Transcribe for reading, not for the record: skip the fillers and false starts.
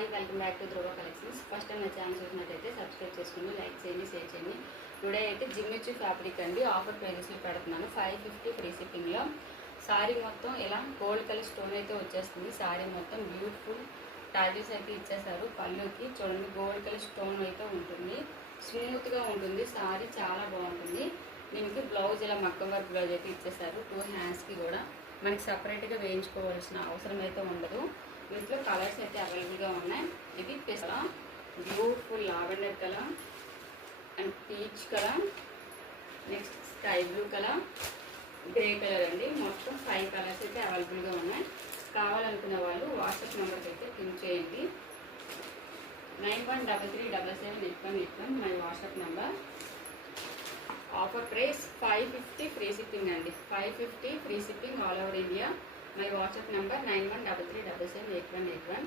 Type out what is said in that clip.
Hi, welcome back to Dhruva collections. First time నా channel చూసినట్టయితే subscribe చేసుకుని like చేయండి, షేర్ చేయండి. టుడే అయితే జిమ్మిచ్చు ఫ్యాబ్రిక్ అండి ఆఫర్ ప్రైజెస్లో పెడుతున్నాను. 550 ఫ్రీ షిప్పింగ్లో. సారీ మొత్తం ఇలా గోల్డ్ కలర్ స్టోన్ అయితే వచ్చేస్తుంది. సారీ మొత్తం బ్యూటిఫుల్ టాజిల్స్ అయితే ఇచ్చేసారు. పళ్ళుకి చూడండి గోల్డ్ కలర్ స్టోన్ అయితే ఉంటుంది. స్మూత్గా ఉంటుంది. సారీ చాలా బాగుంటుంది. దీనికి బ్లౌజ్ ఇలా మగ్గం వర్క్ బ్లౌజ్ అయితే ఇచ్చేసారు. 2 హ్యాండ్స్కి కూడా మనకి సపరేట్గా వేయించుకోవాల్సిన అవసరం అయితే ఉండదు. వీటిలో కలర్స్ అయితే అవైలబుల్గా ఉన్నాయి. ఇది pista, beautiful lavender colour and peach colour, next sky blue colour, grey colour అండి. మొత్తం 5 కలర్స్ అయితే అవైలబుల్గా ఉన్నాయి. కావాలనుకునే వాళ్ళు వాట్సాప్ నెంబర్కి అయితే పిన్ చేయండి. 9133778181 my WhatsApp number. Offer price 550 free shipping అండి. 550 free shipping all over India. My WhatsApp number 9133778181.